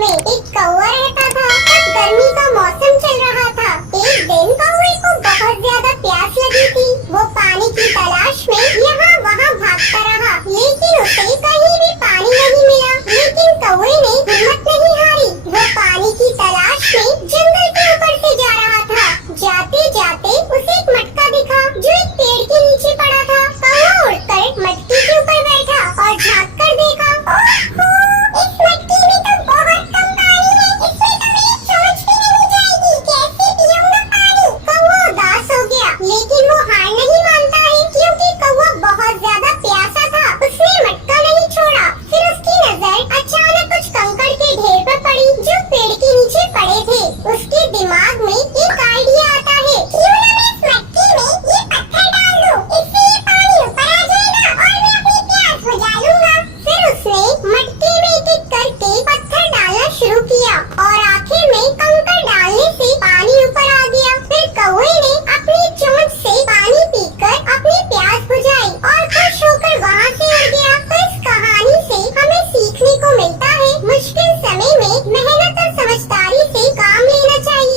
में एक कौवा रहता था। तब गर्मी का मौसम चल रहा था। एक दिन कौवे को बहुत ज्यादा प्यास लगी थी। वो पानी की तलाश में यहाँ वहाँ भागता रहा, लेकिन उसे